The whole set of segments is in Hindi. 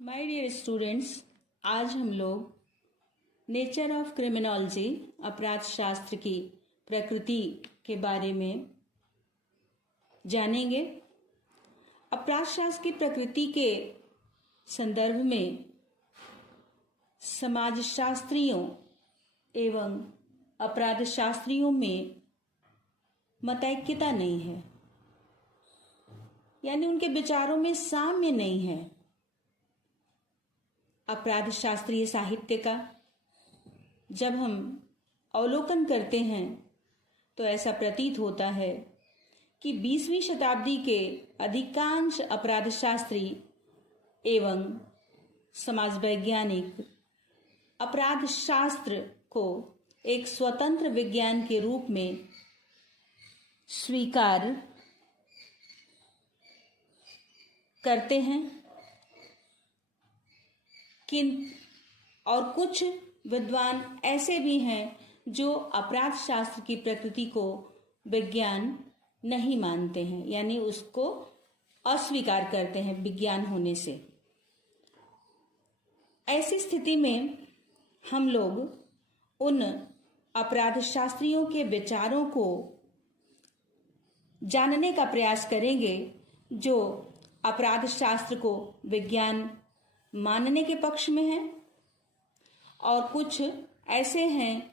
माय डियर स्टूडेंट्स, आज हम लोग नेचर ऑफ क्रिमिनोलॉजी अपराध शास्त्र की प्रकृति के बारे में जानेंगे। अपराध शास्त्र की प्रकृति के संदर्भ में समाजशास्त्रियों एवं अपराध शास्त्रियों में मतैक्यता नहीं है, यानी उनके विचारों में साम्य नहीं है। अपराध शास्त्रीय साहित्य का जब हम अवलोकन करते हैं तो ऐसा प्रतीत होता है कि 20वीं शताब्दी के अधिकांश अपराध शास्त्री एवं समाज वैज्ञानिक अपराध शास्त्र को एक स्वतंत्र विज्ञान के रूप में स्वीकार करते हैं, और कुछ विद्वान ऐसे भी हैं जो अपराध शास्त्र की प्रकृति को विज्ञान नहीं मानते हैं, यानी उसको अस्वीकार करते हैं विज्ञान होने से। ऐसी स्थिति में हम लोग उन अपराध शास्त्रियों के विचारों को जानने का प्रयास करेंगे जो अपराध शास्त्र को विज्ञान मानने के पक्ष में हैं, और कुछ ऐसे हैं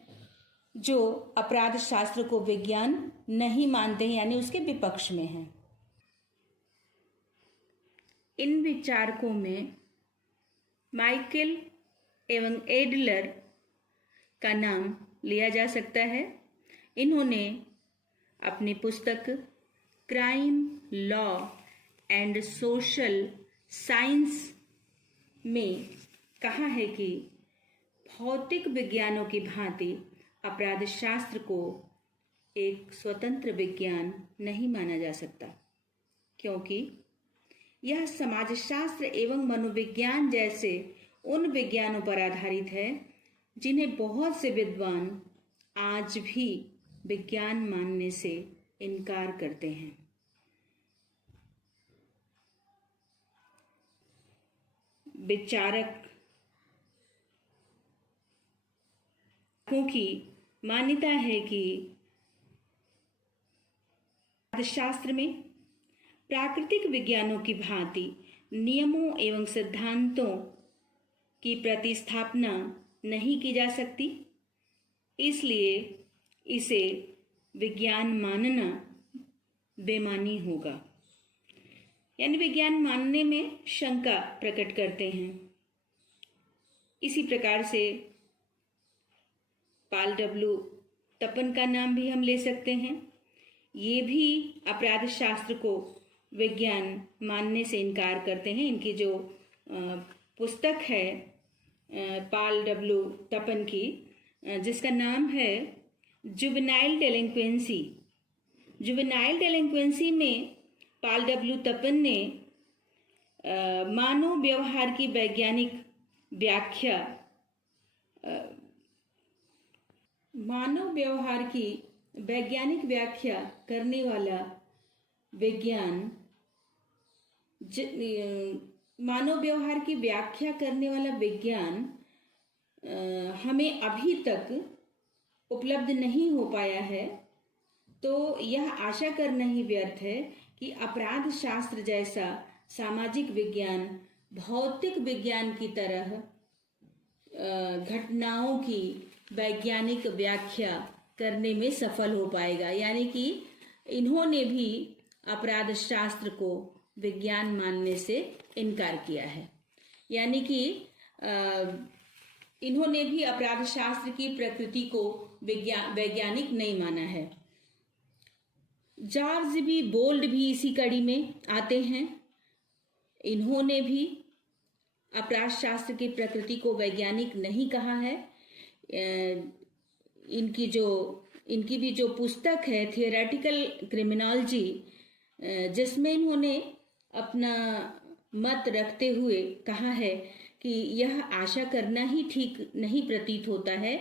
जो अपराध शास्त्र को विज्ञान नहीं मानते हैं, यानी उसके विपक्ष में हैं। इन विचारकों में माइकल एवं एडलर का नाम लिया जा सकता है। इन्होंने अपनी पुस्तक crime, law and social science में कहा है कि भौतिक विज्ञानों की भांति अपराध शास्त्र को एक स्वतंत्र विज्ञान नहीं माना जा सकता, क्योंकि यह समाजशास्त्र एवं मनोविज्ञान जैसे उन विज्ञानों पर आधारित है जिन्हें बहुत से विद्वान आज भी विज्ञान मानने से इनकार करते हैं। विचारक की मान्यता है कि शास्त्र में प्राकृतिक विज्ञानों की भांति नियमों एवं सिद्धांतों की प्रतिस्थापना नहीं की जा सकती, इसलिए इसे विज्ञान मानना बेमानी होगा, यानी विज्ञान मानने में शंका प्रकट करते हैं। इसी प्रकार से पाल डब्ल्यू टपन का नाम भी हम ले सकते हैं। ये भी अपराध शास्त्र को विज्ञान मानने से इनकार करते हैं। इनकी जो पुस्तक है पाल डब्ल्यू टपन की, जिसका नाम है जुवेनाइल डेलिंक्वेंसी। जुवेनाइल डेलिंक्वेंसी में पाल डब्ल्यू टपन ने मानव व्यवहार की वैज्ञानिक व्याख्या करने वाला विज्ञान, मानव व्यवहार की व्याख्या करने वाला विज्ञान हमें अभी तक उपलब्ध नहीं हो पाया है, तो यह आशा करना ही व्यर्थ है कि अपराध शास्त्र जैसा सामाजिक विज्ञान भौतिक विज्ञान की तरह घटनाओं की वैज्ञानिक व्याख्या करने में सफल हो पाएगा। यानी कि इन्होंने भी अपराध शास्त्र को विज्ञान मानने से इनकार किया है, यानी कि इन्होंने भी अपराध शास्त्र की प्रकृति को वैज्ञानिक नहीं माना है। जॉर्ज बी बोल्ड भी इसी कड़ी में आते हैं। इन्होंने भी अपराध शास्त्र की प्रकृति को वैज्ञानिक नहीं कहा है। इनकी भी जो पुस्तक है थियोरेटिकल क्रिमिनोलॉजी, जिसमें इन्होंने अपना मत रखते हुए कहा है कि यह आशा करना ही ठीक नहीं प्रतीत होता है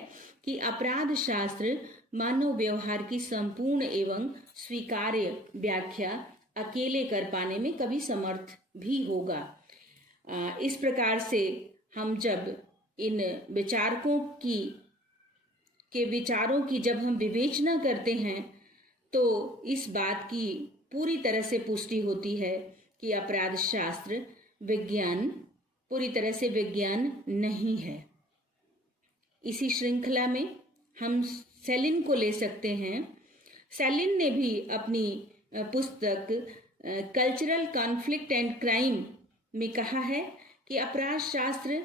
कि अपराध शास्त्र मानव व्यवहार की संपूर्ण एवं स्वीकार्य व्याख्या अकेले कर पाने में कभी समर्थ भी होगा। इस प्रकार से हम जब इन विचारकों के विचारों की जब हम विवेचना करते हैं तो इस बात की पूरी तरह से पुष्टि होती है कि अपराध शास्त्र विज्ञान पूरी तरह से विज्ञान नहीं है। इसी श्रृंखला में हम सेलिन को ले सकते हैं। सेलिन ने भी अपनी पुस्तक कल्चरल कॉन्फ्लिक्ट एंड क्राइम में कहा है कि अपराध शास्त्र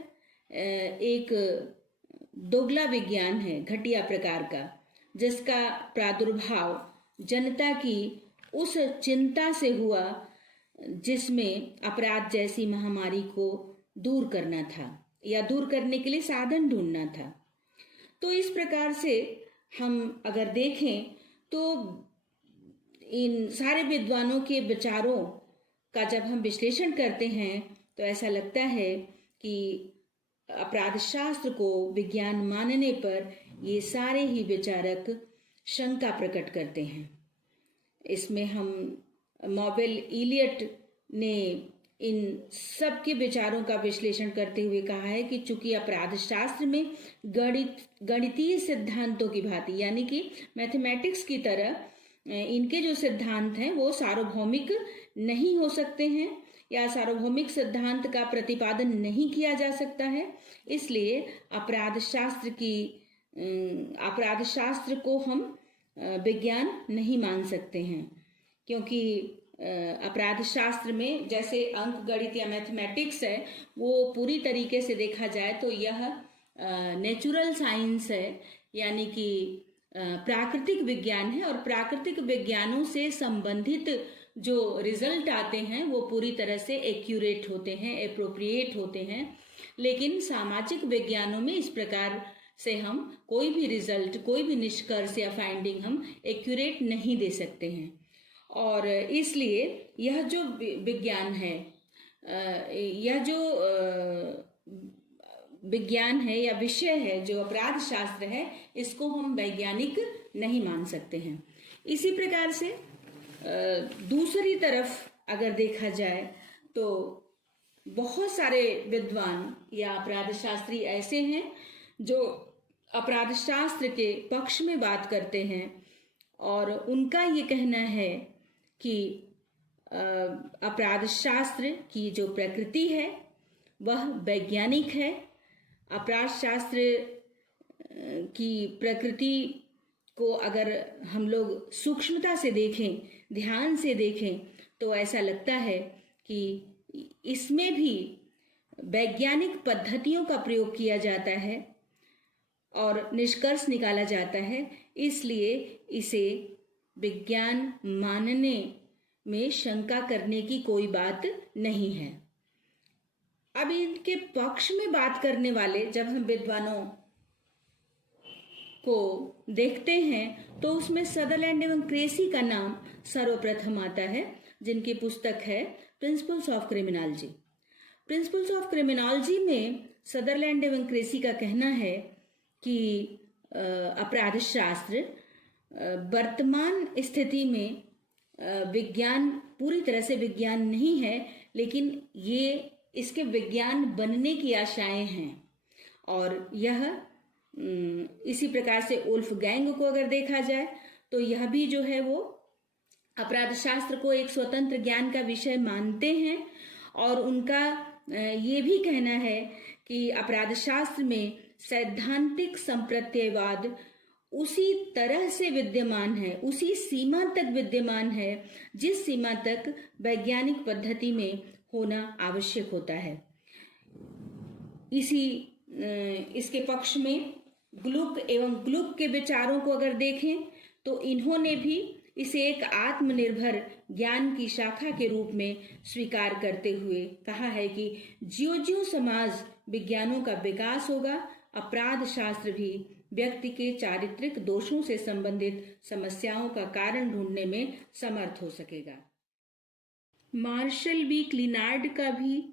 एक दोगला विज्ञान है, घटिया प्रकार का, जिसका प्रादुर्भाव जनता की उस चिंता से हुआ जिसमें अपराध जैसी महामारी को दूर करना था या दूर करने के लिए साधन ढूंढना था। तो इस प्रकार से हम अगर देखें तो इन सारे विद्वानों के विचारों का जब हम विश्लेषण करते हैं तो ऐसा लगता है कि अपराध शास्त्र को विज्ञान मानने पर ये सारे ही विचारक शंका प्रकट करते हैं। इसमें हम मॉर्वेल इलियट ने इन सब के विचारों का विश्लेषण करते हुए कहा है कि चूंकि अपराध शास्त्र में गणितीय सिद्धांतों की भांति यानी कि मैथमेटिक्स की तरह इनके जो सिद्धांत हैं वो सार्वभौमिक नहीं हो सकते हैं या सार्वभौमिक सिद्धांत का प्रतिपादन नहीं किया जा सकता है, इसलिए अपराध शास्त्र को हम विज्ञान नहीं मान सकते हैं। क्योंकि अपराध शास्त्र में जैसे अंक गणित या मैथमेटिक्स है वो पूरी तरीके से देखा जाए तो यह नेचुरल साइंस है, यानी कि प्राकृतिक विज्ञान है और प्राकृतिक विज्ञानों से संबंधित जो रिजल्ट आते हैं वो पूरी तरह से एक्यूरेट होते हैं, एप्रोप्रिएट होते हैं। लेकिन सामाजिक विज्ञानों में इस प्रकार से हम कोई भी रिजल्ट, कोई भी निष्कर्ष या फाइंडिंग हम एक्यूरेट नहीं दे सकते हैं। और इसलिए यह जो विज्ञान है, यह जो विज्ञान है या विषय है जो अपराध शास्त्र है, इसको हम वैज्ञानिक नहीं मान सकते हैं। इसी प्रकार से दूसरी तरफ अगर देखा जाए तो बहुत सारे विद्वान या अपराध शास्त्री ऐसे हैं जो अपराध शास्त्र के पक्ष में बात करते हैं और उनका ये कहना है कि अपराध शास्त्र की जो प्रकृति है वह वैज्ञानिक है। अपराध शास्त्र की प्रकृति को अगर हम लोग सूक्ष्मता से देखें, ध्यान से देखें तो ऐसा लगता है कि इसमें भी वैज्ञानिक पद्धतियों का प्रयोग किया जाता है और निष्कर्ष निकाला जाता है, इसलिए इसे विज्ञान मानने में शंका करने की कोई बात नहीं है। अब इनके पक्ष में बात करने वाले जब हम विद्वानों को देखते हैं तो उसमें सदरलैंड एवं क्रेसी का नाम सर्वप्रथम आता है, जिनकी पुस्तक है principles of criminology. Principles of criminology में सदरलैंड एवं क्रेसी का कहना है कि अपराध शास्त्र वर्तमान स्थिति में विज्ञान पूरी तरह से विज्ञान नहीं है, लेकिन ये इसके विज्ञान बनने की आशाएं हैं। और यह इसी प्रकार से उल्फ गैंग को अगर देखा जाए तो यह भी जो है वो अपराध शास्त्र को एक स्वतंत्र ज्ञान का विषय मानते हैं और उनका ये भी कहना है कि अपराध शास्त्र में सैद्धांतिक संप्रत्ययवाद उसी तरह से विद्यमान है, उसी सीमा तक विद्यमान है जिस सीमा तक वैज्ञानिक पद्धति में होना आवश्यक होता है। इसके पक्ष में ग्लुक एवं ग्लुक के विचारों को अगर देखें तो इन्होंने भी इसे एक आत्मनिर्भर ज्ञान की शाखा के रूप में स्वीकार करते हुए कहा है कि ज्यों-ज्यों समाज विज्ञानों का विकास होगा, अपराध शास्त्र भी व्यक्ति के चारित्रिक दोषों से संबंधित समस्याओं का कारण ढूंढने में समर्थ हो सकेगा। मार्शल बी क्लिनार्ड का भी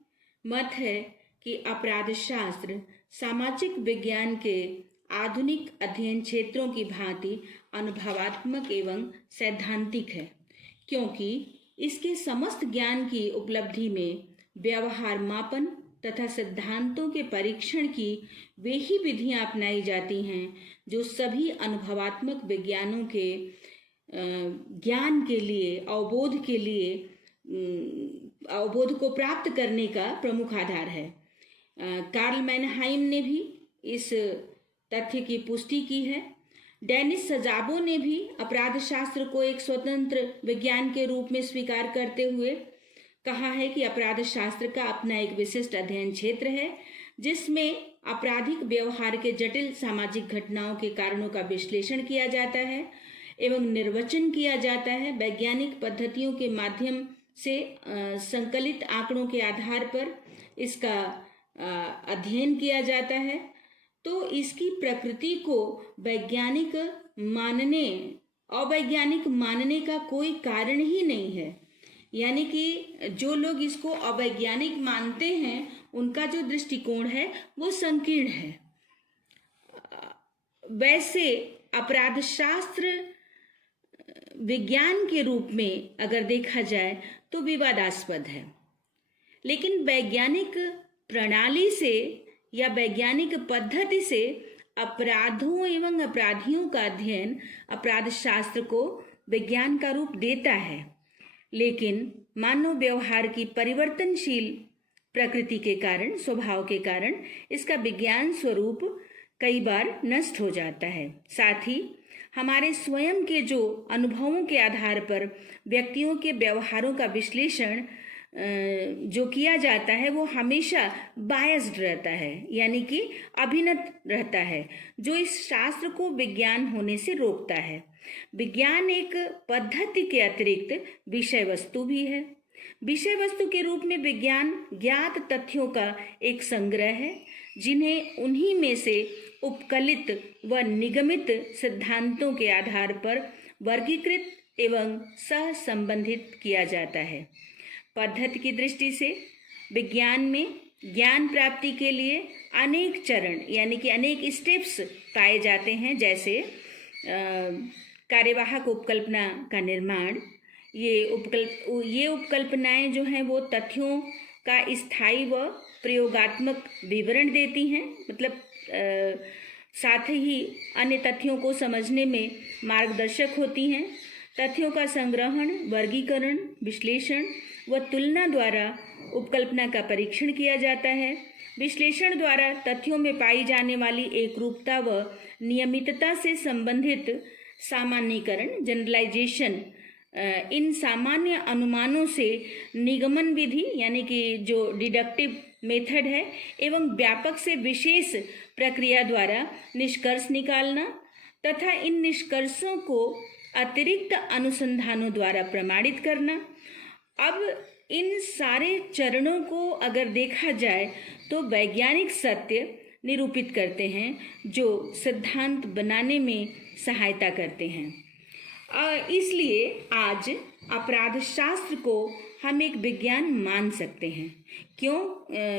मत है कि अपराध शास्त्र सामाजिक विज्ञान के आधुनिक अध्ययन क्षेत्रों की भांति अनुभवात्मक एवं सैद्धांतिक है, क्योंकि इसके समस्त ज्ञान की उपलब्धि में व्यवहार मापन तथा सिद्धांतों के परीक्षण की वे ही विधियां अपनाई जाती हैं जो सभी अनुभवात्मक विज्ञानों के ज्ञान के लिए, अवबोध के लिए, अवबोध को प्राप्त करने का प्रमुख आधार है। कार्ल मैनहाइम ने भी इस तथ्य की पुष्टि की है। डेनिस सजाबो ने भी अपराध शास्त्र को एक स्वतंत्र विज्ञान के रूप में स्वीकार करते हुए कहा है कि अपराध शास्त्र का अपना एक विशिष्ट अध्ययन क्षेत्र है जिसमें आपराधिक व्यवहार के जटिल सामाजिक घटनाओं के कारणों का विश्लेषण किया जाता है एवं निर्वचन किया जाता है। वैज्ञानिक पद्धतियों के माध्यम से संकलित आंकड़ों के आधार पर इसका अध्ययन किया जाता है। तो इसकी प्रकृति को अवैज्ञानिक मानने का कोई कारण ही नहीं है। यानी कि जो लोग इसको अवैज्ञानिक मानते हैं उनका जो दृष्टिकोण है वो संकीर्ण है। वैसे अपराध शास्त्र विज्ञान के रूप में अगर देखा जाए तो विवादास्पद है, लेकिन वैज्ञानिक प्रणाली से या वैज्ञानिक पद्धति से अपराधों एवं अपराधियों का अध्ययन अपराध शास्त्र को विज्ञान का रूप देता है। लेकिन मानव व्यवहार की परिवर्तनशील प्रकृति के कारण, स्वभाव के कारण इसका विज्ञान स्वरूप कई बार नष्ट हो जाता है। साथ ही हमारे स्वयं के जो अनुभवों के आधार पर व्यक्तियों के व्यवहारों का विश्लेषण जो किया जाता है वो हमेशा बायस्ड रहता है, यानी कि अभिनत रहता है, जो इस शास्त्र को विज्ञान होने से रोकता है। विज्ञान एक पद्धति के अतिरिक्त विषय वस्तु भी है। विषय वस्तु के रूप में विज्ञान ज्ञात तथ्यों का एक संग्रह है जिन्हें उन्हीं में से उपकलित व निगमित सिद्धांतों के आधार पर वर्गीकृत एवं सहसंबंधित किया जाता है। पद्धति की दृष्टि से विज्ञान में ज्ञान प्राप्ति के लिए अनेक चरण यानी कि अनेक स्टेप्स पाए जाते हैं, जैसे कार्यवाहक उपकल्पना का निर्माण। ये उपकल्पनाएं जो हैं वो तथ्यों का स्थायी व प्रयोगात्मक विवरण देती हैं, मतलब साथ ही अन्य तथ्यों को समझने में मार्गदर्शक होती हैं। तथ्यों का संग्रहण, वर्गीकरण, विश्लेषण व तुलना द्वारा उपकल्पना का परीक्षण किया जाता है। विश्लेषण द्वारा तथ्यों में पाई जाने वाली एकरूपता व नियमितता से संबंधित सामान्यीकरण, जनरलाइजेशन, इन सामान्य अनुमानों से निगमन विधि यानी कि जो डिडक्टिव मेथड है एवं व्यापक से विशेष प्रक्रिया द्वारा निष्कर्ष निकालना तथा इन निष्कर्षों को अतिरिक्त अनुसंधानों द्वारा प्रमाणित करना। अब इन सारे चरणों को अगर देखा जाए तो वैज्ञानिक सत्य निरूपित करते हैं जो सिद्धांत बनाने में सहायता करते हैं। इसलिए आज अपराध शास्त्र को हम एक विज्ञान मान सकते हैं, क्यों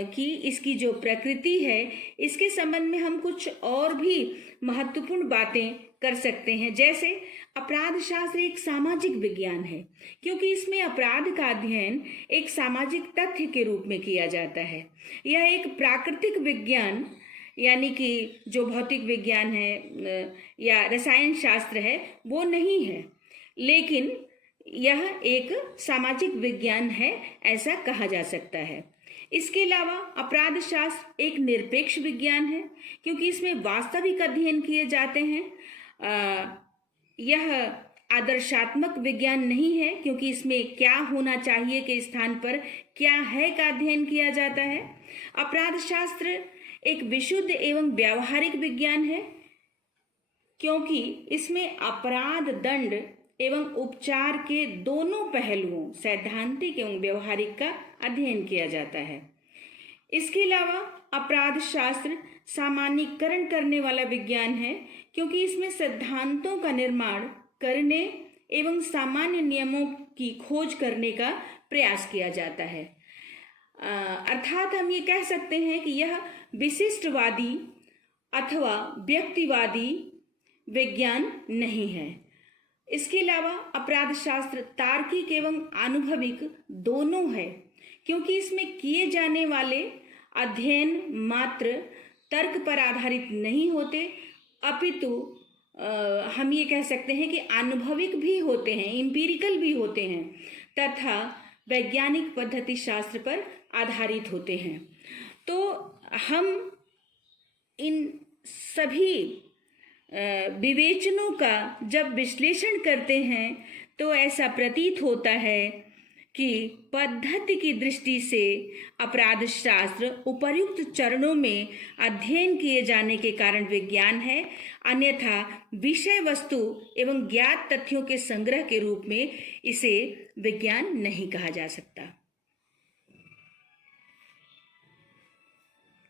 कि इसकी जो प्रकृति है इसके संबंध में हम कुछ और भी महत्वपूर्ण बातें कर सकते हैं। जैसे अपराध शास्त्र एक सामाजिक विज्ञान है क्योंकि इसमें अपराध का अध्ययन एक सामाजिक तथ्य के रूप में किया जाता है। यह एक प्राकृतिक विज्ञान यानी कि जो भौतिक विज्ञान है या रसायन शास्त्र है वो नहीं है, लेकिन यह एक सामाजिक विज्ञान है, ऐसा कहा जा सकता है। इसके अलावा अपराध शास्त्र एक निरपेक्ष विज्ञान है क्योंकि इसमें वास्तविक अध्ययन किए जाते हैं। यह आदर्शात्मक विज्ञान नहीं है क्योंकि इसमें क्या होना चाहिए के स्थान पर क्या है का अध्ययन किया जाता है। अपराध शास्त्र एक विशुद्ध एवं व्यावहारिक विज्ञान है क्योंकि इसमें अपराध, दंड एवं उपचार के दोनों पहलुओं, सैद्धांतिक एवं व्यवहारिक का अध्ययन किया जाता है। इसके अलावा अपराध शास्त्र सामान्यीकरण करने वाला विज्ञान है क्योंकि इसमें सिद्धांतों का निर्माण करने एवं सामान्य नियमों की खोज करने का प्रयास किया जाता है। अर्थात हम ये कह सकते हैं कि यह विशिष्टवादी अथवा व्यक्तिवादी विज्ञान नहीं है। इसके अलावा अपराध शास्त्र तार्किक एवं अनुभविक दोनों है क्योंकि इसमें किए जाने वाले अध्ययन मात्र तर्क पर आधारित नहीं होते, अपितु हम ये कह सकते हैं कि अनुभविक भी होते हैं, एम्पिरिकल भी होते हैं तथा वैज्ञानिक पद्धति शास्त्र पर आधारित होते हैं। तो हम इन सभी विवेचनों का जब विश्लेषण करते हैं तो ऐसा प्रतीत होता है कि पद्धति की दृष्टि से अपराध शास्त्र उपर्युक्त चरणों में अध्ययन किए जाने के कारण विज्ञान है, अन्यथा विषय वस्तु एवं ज्ञात तथ्यों के संग्रह के रूप में इसे विज्ञान नहीं कहा जा सकता।